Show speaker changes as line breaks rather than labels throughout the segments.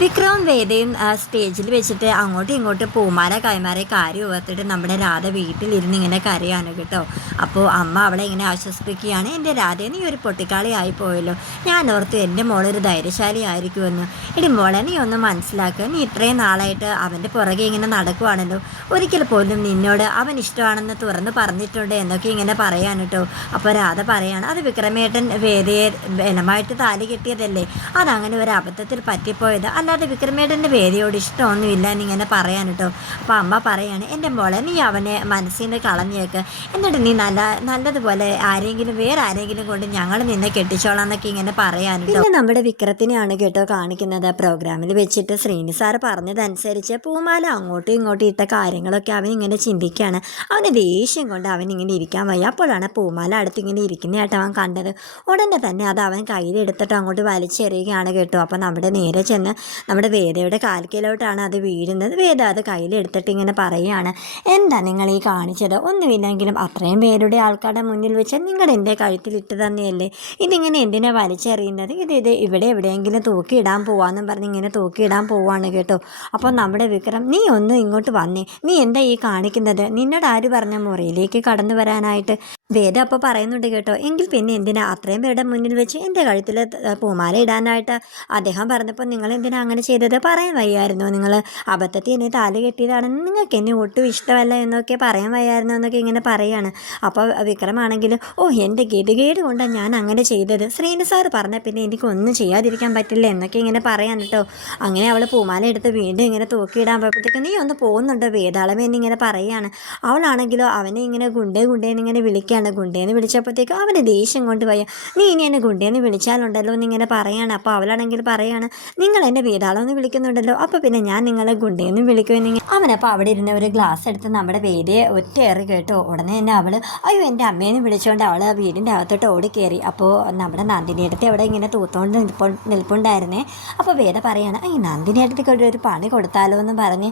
വിക്രവും വേദയും സ്റ്റേജിൽ വെച്ചിട്ട് അങ്ങോട്ടും ഇങ്ങോട്ടും പൂമാല കൈമാറി കാര്യം ഓർത്തിട്ട് നമ്മുടെ രാധ വീട്ടിലിരുന്ന് ഇങ്ങനെ കരയാണ് കേട്ടോ. അപ്പോൾ അമ്മ അവളെ ഇങ്ങനെ ആശ്വസിപ്പിക്കുകയാണ്. എന്റെ രാധ നീ ഒരു പൊട്ടിക്കാളി ആയി പോയല്ലോ ഞാൻ ഓർത്തു എന്റെ മോളൊരു ധൈര്യശാലി ആയിരിക്കുമെന്ന്. എടി മോളെ നീ ഒന്ന് മനസ്സിലാക്കുക നീ ഇത്രയും നാളായിട്ട് അവന്റെ പുറകെ ഇങ്ങനെ നടക്കുവാണല്ലോ. ഒരിക്കൽ പോലും നിന്നോട് അവൻ ഇഷ്ടമാണെന്ന് തുറന്ന് പറഞ്ഞിട്ടുണ്ട് എന്നൊക്കെ ഇങ്ങനെ പറയാൻ കേട്ടോ. അപ്പോൾ രാധ പറയാണ് അത് വിക്രമേട്ടൻ വേദയെ ബലമായിട്ട് താലി കെട്ടിയതല്ലേ? അതങ്ങനെ ഒരു അബദ്ധത്തിൽ പറ്റിപ്പോയത്. അല്ലാതെ വിക്രമേട്ടന്റെ വേദയോട് ഇഷ്ടമൊന്നുമില്ല എന്നിങ്ങനെ പറയാൻ കേട്ടോ. അപ്പോൾ അമ്മ പറയാണ് എന്റെ മോളെ നീ അവനെ മനസ്സിൽ നിന്ന് കളഞ്ഞേക്ക്. എന്നിട്ട് നീ നല്ല നല്ലതുപോലെ ആരെങ്കിലും വേറെ ആരെങ്കിലും കൊണ്ട് ഞങ്ങൾ നിന്നെ കെട്ടിച്ചോളാം എന്നൊക്കെ ഇങ്ങനെ പറയാൻ കേട്ടോ. പിന്നെ നമ്മുടെ വിക്രത്തിനെയാണ് കേട്ടോ കാണിക്കുന്നത്. പ്രോഗ്രാമിൽ വെച്ചിട്ട് ശ്രീനി സാറ് പറഞ്ഞതനുസരിച്ച് പൂമാല അങ്ങോട്ടും ഇങ്ങോട്ടും ഇട്ട കാര്യങ്ങളൊക്കെ അവൻ ഇങ്ങനെ ചിന്തിക്കുകയാണ് അവന് ദേഷ്യം കൊണ്ട് അവൻ ഇങ്ങനെ ഇരിക്കാൻ വയ്യ. അപ്പോഴാണ് പൂമാല അടുത്ത് ഇങ്ങനെ ഇരിക്കുന്നതായിട്ട് അവൻ കണ്ടത്. ഉടനെ തന്നെ അത് അവൻ കയ്യിലെടുത്തിട്ട് അങ്ങോട്ട് വലിച്ചെറിയുകയാണ് കേട്ടോ. അപ്പോൾ നമ്മുടെ നേരെ ചെന്ന് നമ്മുടെ വേദയുടെ കാൽക്കയിലോട്ടാണ് അത് വീഴുന്നത്. വേദ അത് കയ്യിലെടുത്തിട്ട് ഇങ്ങനെ പറയുകയാണ്. എന്താ നിങ്ങൾ ഈ കാണിച്ചത്? ഒന്നുമില്ലെങ്കിലും അത്രയും പേരുടെ ആൾക്കാരുടെ മുന്നിൽ വെച്ച് നിങ്ങൾ എന്റെ കഴുത്തിലിട്ട് തന്നെയല്ലേ? ഇതിങ്ങനെ എന്തിനാ വലിച്ചെറിയുന്നത്? ഇത് ഇത് ഇവിടെ എവിടെയെങ്കിലും തൂക്കിയിടാൻ പോവാന്നും പറഞ്ഞ് ഇങ്ങനെ തൂക്കിയിടാൻ പോവാണ് കേട്ടോ. അപ്പോൾ നമ്മുടെ വിക്രം നീ ഒന്ന് ഇങ്ങോട്ട് വന്നേ. നീ എന്താ ഈ കാണിക്കുന്നത്? നിന്നോട് ആര് പറഞ്ഞ മുറിയിലേക്ക് കടന്നു വരാനായിട്ട്? വേദ അപ്പോൾ പറയുന്നുണ്ട് കേട്ടോ. എങ്കിൽ പിന്നെ എന്തിനാ? അത്രയും പേരുടെ മുന്നിൽ വെച്ച് എന്റെ കഴുത്തിൽ പൂമാല ഇടാനായിട്ട് അദ്ദേഹം പറഞ്ഞപ്പോൾ നിങ്ങൾ എന്തിനാ അങ്ങനെ ചെയ്തത് പറയാൻ വയ്യായിരുന്നു. നിങ്ങൾ അബദ്ധത്തിൽ എന്നെ താലി കെട്ടിയതാണെന്ന് നിങ്ങൾക്ക് എന്നെ ഒട്ടും ഇഷ്ടമല്ല എന്നൊക്കെ പറയാൻ വയ്യായിരുന്നു എന്നൊക്കെ ഇങ്ങനെ പറയാണ് അപ്പോൾ വിക്രമാണെങ്കിൽ ഓ എന്റെ ഗതികേട് കൊണ്ടാണ് ഞാൻ അങ്ങനെ ചെയ്തത്. ശ്രീനി സാർ പറഞ്ഞ പിന്നെ എനിക്കൊന്നും ചെയ്യാതിരിക്കാൻ പറ്റില്ല എന്നൊക്കെ ഇങ്ങനെ പറയാൻ കേട്ടോ. അങ്ങനെ അവൾ പൂമാല എടുത്ത് വീണ്ടും ഇങ്ങനെ തൂക്കിയിടാൻ പോയപ്പോഴത്തേക്ക് നീ ഒന്ന് പോകുന്നുണ്ടോ വേതാളമേ എന്നിങ്ങനെ പറയാണ് അവളാണെങ്കിലോ അവനെ ഇങ്ങനെ ഗുണ്ടേ ഗുണ്ടേ എന്നിങ്ങനെ വിളിക്കുകയാണ്. ഗുണ്ടേന്ന് വിളിച്ചപ്പോഴത്തേക്ക് അവന്റെ ദേഷ്യം കൊണ്ട് പോയ നീ ഇനി എന്നെ ഗുണ്ടേന്ന് വിളിച്ചാലുണ്ടല്ലോ എന്നിങ്ങനെ പറയാണ് അപ്പോൾ അവളാണെങ്കിൽ പറയാണ് നിങ്ങൾ എന്നെ വേതാളം എന്ന് വിളിക്കുന്നുണ്ടല്ലോ. അപ്പോൾ പിന്നെ ഞാൻ നിങ്ങളെ ഗുണ്ടേന്ന് വിളിക്കുമെന്നെങ്കിൽ അവനപ്പോൾ അവിടെ ഇരുന്ന ഒരു ഗ്ലാസ് എടുത്ത് നമ്മുടെ വേദിയെ ഒറ്റയേറി കേട്ടോ. ഉടനെ തന്നെ അവൾ അയ്യോ എന്റെ അമ്മേനെ വിളിച്ചുകൊണ്ട് അവൾ വീടിന്റെ അകത്തോട്ട് ഓടി കയറി അപ്പോൾ നമ്മുടെ നന്ദിനിയടുത്ത് അവിടെ ഇങ്ങനെ തൂത്തോണ്ട് നിൽപ്പ് നിൽപ്പുണ്ടായിരുന്നേ. അപ്പോൾ വേദ പറയാണ് ഈ നന്ദിനിയടുത്തേക്ക് ഒരു ഒരു പണി കൊടുത്താലോ എന്ന് പറഞ്ഞ്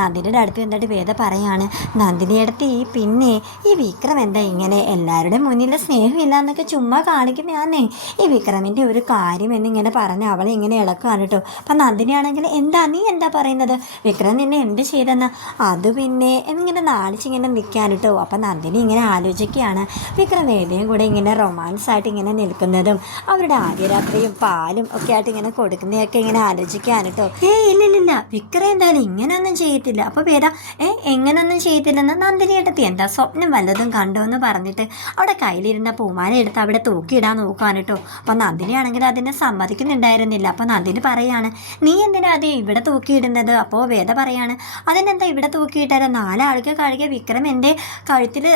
നന്ദിനിയുടെ അടുത്ത് എന്നിട്ട് വേദ പറയാണ് നന്ദിനിയടുത്ത് ഈ പിന്നെ ഈ വിക്രം എന്താ ഇങ്ങനെ എല്ലാവരുടെ മുന്നിൽ സ്നേഹമില്ല എന്നൊക്കെ ചുമ്മാ കാണിക്കുന്നതാന്നേ ഈ വിക്രമിന്റെ ഒരു കാര്യം എന്നിങ്ങനെ പറഞ്ഞ് അവളെ ഇങ്ങനെ ഇളക്കുകയാണ് കേട്ടോ. അപ്പം നന്ദിനിയാണെങ്കിൽ എന്താ നീ എന്താ പറയുന്നത്? വിക്രം നിന്നെ എന്ത് ചെയ്തെന്ന്? അത് പിന്നെ എന്നിങ്ങനെ നാളിച്ചിങ്ങനെ നിൽക്കാൻ കേട്ടോ അപ്പം നന്ദിനി ഇങ്ങനെ ആലോചിക്കുകയാണ്. വിക്രം വേദിയും കൂടെ ഇങ്ങനെ റൊമാൻസ് ആയിട്ട് ഇങ്ങനെ നിൽക്കുന്നതും അവരുടെ ആദ്യ രാത്രിയും പാലും ഒക്കെ ആയിട്ട് ഇങ്ങനെ കൊടുക്കുന്നതൊക്കെ ഇങ്ങനെ ആലോചിക്കാനിട്ടോ ഏ ഇല്ല വിക്രം എന്തായാലും ഇങ്ങനെയൊന്നും ചെയ്യത്തില്ല. അപ്പോൾ വേദ ഏ എങ്ങനെയൊന്നും ചെയ്യത്തില്ലെന്ന് നന്ദിനി എടുത്ത് എന്താ സ്വപ്നം വല്ലതും കണ്ടോ എന്ന് പറഞ്ഞിട്ട് അവിടെ കയ്യിലിരുന്ന പൂമാല എടുത്ത് അവിടെ തൂക്കിയിടാൻ നോക്കാൻ കേട്ടോ അപ്പം നന്ദിനിയാണെങ്കിൽ അതിനെ സമ്മതിക്കുന്നുണ്ടായിരുന്നില്ല. അപ്പോൾ നന്ദിനി പറയാണ് നീ എന്തിനാ അത് ഇവിടെ തൂക്കിയിടുന്നത്? അപ്പോൾ വേദ പറയാണ് അതിനെന്താ ഇവിടെ തൂക്കിയിട്ടാലോ നാലാൾക്ക് കഴുകിയ വിക്രം എന്റെ കഴുത്തിൽ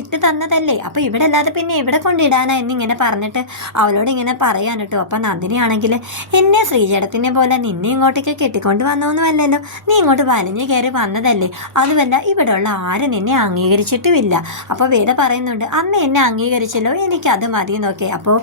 ഇട്ട് തന്നതല്ലേ. അപ്പോൾ ഇവിടെ അല്ലാതെ പിന്നെ ഇവിടെ കൊണ്ടിടാനാ? എന്നിങ്ങനെ പറഞ്ഞിട്ട് അവളോട് ഇങ്ങനെ പറയാൻ കേട്ടോ അപ്പം നന്ദിനിയാണെങ്കിൽ എന്നെ ശ്രീജടത്തിനെ പോലെ നിന്നെ ഇങ്ങോട്ടേക്ക് കെട്ടിക്കൊണ്ട് വന്നൊന്നുമല്ലല്ലോ നീ ഇങ്ങോട്ട് വലിഞ്ഞു കയറി വന്നതല്ലേ. അതുമല്ല ഇവിടെയുള്ള ആരും നിന്നെ അംഗീകരിച്ചിട്ടുമില്ല. അപ്പോൾ വേദ പറയുന്നുണ്ട് അമ്മ എന്നെ അംഗീകരിച്ചല്ലോ. എനിക്ക് മതി. എന്നൊക്കെ അപ്പോൾ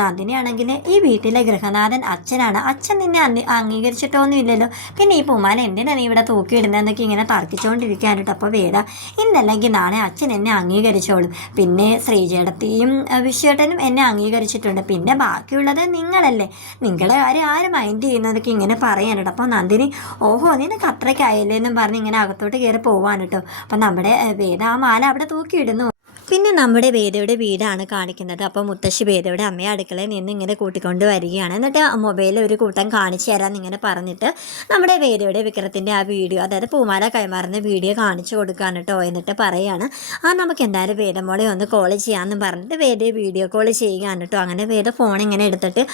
നന്ദിനിയാണെങ്കിൽ ഈ വീട്ടിലെ ഗൃഹനാഥൻ അച്ഛനാണ്. അച്ഛൻ നിന്നെ അന്നി- അംഗീകരിച്ചിട്ടൊന്നും ഇല്ലല്ലോ പിന്നെ ഈ പൂമാല എന്തിനാണ് ഇവിടെ തൂക്കിയിടുന്നതെന്നൊക്കെ ഇങ്ങനെ തർക്കിച്ചുകൊണ്ടിരിക്കാനായിട്ട് അപ്പോൾ വേദ ഇന്നല്ലെങ്കിൽ നാളെ അച്ഛൻ എന്നെ അംഗീകരിച്ചോളും. പിന്നെ ശ്രീജേടത്തെയും വിശ്വേട്ടനും എന്നെ അംഗീകരിച്ചിട്ടുണ്ട്. പിന്നെ ബാക്കിയുള്ളത് നിങ്ങളല്ലേ. നിങ്ങളുടെ കാര്യം ആരും മൈൻഡ് ചെയ്യുന്നതൊക്കെ ഇങ്ങനെ പറയാനുണ്ട്. അപ്പോൾ നന്ദിനി ഓഹോ നിനക്ക് അത്രയ്ക്കായില്ലേ എന്നും പറഞ്ഞ് ഇങ്ങനെ അകത്തോട്ട് കയറി പോവാൻ കേട്ടോ. അപ്പം നമ്മുടെ വേദ ആ മാല അവിടെ തൂക്കിയിടുന്നു. പിന്നെ നമ്മുടെ വേദയുടെ വീടാണ് കാണിക്കുന്നത്. അപ്പോൾ മുത്തശ്ശി വേദയുടെ അമ്മയെ അടുക്കളയിൽ നിന്ന് ഇങ്ങനെ കൂട്ടിക്കൊണ്ട് വരികയാണ്. എന്നിട്ട് മൊബൈലിൽ ഒരു കൂട്ടം കാണിച്ചു തരാമെന്ന് ഇങ്ങനെ പറഞ്ഞിട്ട് നമ്മുടെ വേദയുടെ വിക്രത്തിന്റെ ആ വീഡിയോ അതായത് പൂമാല കൈമാറുന്ന വീഡിയോ കാണിച്ചു കൊടുക്കുകയാണ് കേട്ടോ എന്നിട്ട് പറയാണ്. ആ നമുക്ക് എന്തായാലും വേദമോളെ ഒന്ന് കോൾ ചെയ്യാമെന്ന് പറഞ്ഞിട്ട് വേദയെ വീഡിയോ കോൾ ചെയ്യുകയാണ് കേട്ടോ. അങ്ങനെ വേദ ഫോൺ ഇങ്ങനെ എടുത്തിട്ട്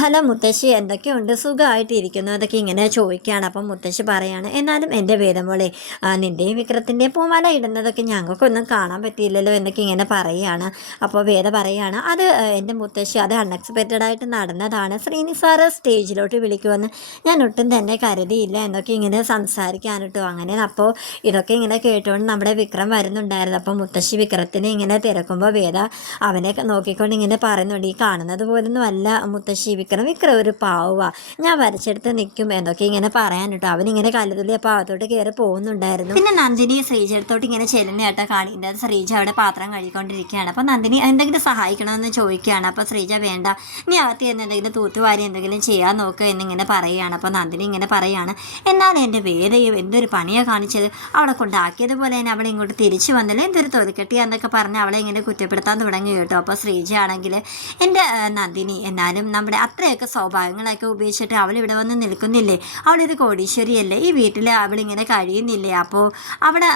ഹലോ മുത്തശ്ശി എന്തൊക്കെയുണ്ട്? സുഖമായിട്ടിരിക്കുന്നു? അതൊക്കെ ഇങ്ങനെ ചോദിക്കുകയാണ്. അപ്പം മുത്തശ്ശി പറയാണ് എന്നാലും എന്റെ വേദമോളെ നിന്റെയും വിക്രത്തിന്റെയും പൂമാല ഇടുന്നതൊക്കെ ഞങ്ങൾക്കൊന്നും കാണാൻ പറ്റിയില്ലല്ലോ. എന്നൊക്കെ ഇങ്ങനെ പറയുകയാണ് അപ്പോൾ വേദ പറയുകയാണ് അത് എന്റെ മുത്തശ്ശി അത് അൺഎക്സ്പെക്റ്റഡ് ആയിട്ട് നടന്നതാണ്. ശ്രീനി സാറ് സ്റ്റേജിലോട്ട് വിളിക്കുമെന്ന് ഞാൻ ഒട്ടും തന്നെ കരുതിയില്ല. എന്നൊക്കെ ഇങ്ങനെ സംസാരിക്കാനിട്ടു അങ്ങനെ. അപ്പോൾ ഇതൊക്കെ ഇങ്ങനെ കേട്ടുകൊണ്ട് നമ്മുടെ വിക്രം വരുന്നുണ്ടായിരുന്നു. അപ്പോൾ മുത്തശ്ശി വിക്രത്തിനെ ഇങ്ങനെ തിരക്കുമ്പോൾ വേദ അവനെ നോക്കിക്കൊണ്ട് ഇങ്ങനെ പറയുന്നുണ്ട് ഈ കാണുന്നത് പോലൊന്നും അല്ല മുത്തശ്ശി. വിക്രം വിക്രം ഒരു പാവുക ഞാൻ വരച്ചെടുത്ത് നിൽക്കും. എന്നൊക്കെ ഇങ്ങനെ പറയാനിട്ടു. അവനിങ്ങനെ കല്ലുതുള്ളി അപ്പോൾ പാവത്തോട്ട് കയറി പോകുന്നുണ്ടായിരുന്നു. പിന്നെ നന്ദിനി ശ്രീജ എടുത്തോട്ട് ഇങ്ങനെ ചെല്ലുന്ന കേട്ടോ കാണിക്കുന്നത് ശ്രീജ അവിടെ പാത്രം പാത്രം കഴുകിക്കൊണ്ടിരിക്കുകയാണ് അപ്പോൾ നന്ദിനി എന്തെങ്കിലും സഹായിക്കണമെന്ന് ചോദിക്കുകയാണ്. അപ്പോൾ ശ്രീജ വേണ്ട. നീ അകത്ത് ചെന്ന് എന്തെങ്കിലും തൂത്തുവാരി എന്തെങ്കിലും ചെയ്യാൻ നോക്കുക എന്നിങ്ങനെ പറയുകയാണ്. അപ്പോൾ നന്ദിനി ഇങ്ങനെ പറയുകയാണ്. എന്നാൽ എന്റെ വേദയും എന്തൊരു പണിയാണ് കാണിച്ചത്. അവളെ കൊണ്ടാക്കിയതുപോലെ തന്നെ അവളെ ഇങ്ങോട്ട് തിരിച്ചു വന്നില്ല? എന്തൊരു തൊലിക്കെട്ടിയാന്നൊക്കെ പറഞ്ഞ് അവളെ ഇങ്ങനെ കുറ്റപ്പെടുത്താൻ തുടങ്ങി കേട്ടോ. അപ്പോൾ ശ്രീജ ആണെങ്കിൽ എന്റെ നന്ദിനി എന്നാലും നമ്മുടെ അത്രയൊക്കെ സൗഭാഗ്യങ്ങളൊക്കെ ഉപയോഗിച്ചിട്ട് ഇവിടെ വന്ന് നിൽക്കുന്നില്ലേ? അവളൊരു കോടീശ്വരിയല്ലേ? ഈ വീട്ടിൽ അവളിങ്ങനെ കഴിയുന്നില്ലേ? അപ്പോൾ അവിടെ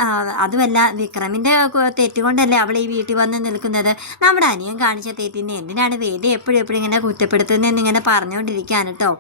അതുമല്ല വിക്രമിന്റെ തെറ്റുകൊണ്ടല്ലേ അവൾ ഈ വീട്ടിൽ വന്ന് നിൽക്കുന്നത് നമ്മുടെ അനിയൻ കാണിച്ച തെറ്റിനെ എന്തിനാണ് വേദി എപ്പോഴും എപ്പോഴും ഇങ്ങനെ കുറ്റപ്പെടുത്തുന്നതെന്ന് ഇങ്ങനെ പറഞ്ഞുകൊണ്ടിരിക്കുകയാണ് കേട്ടോ.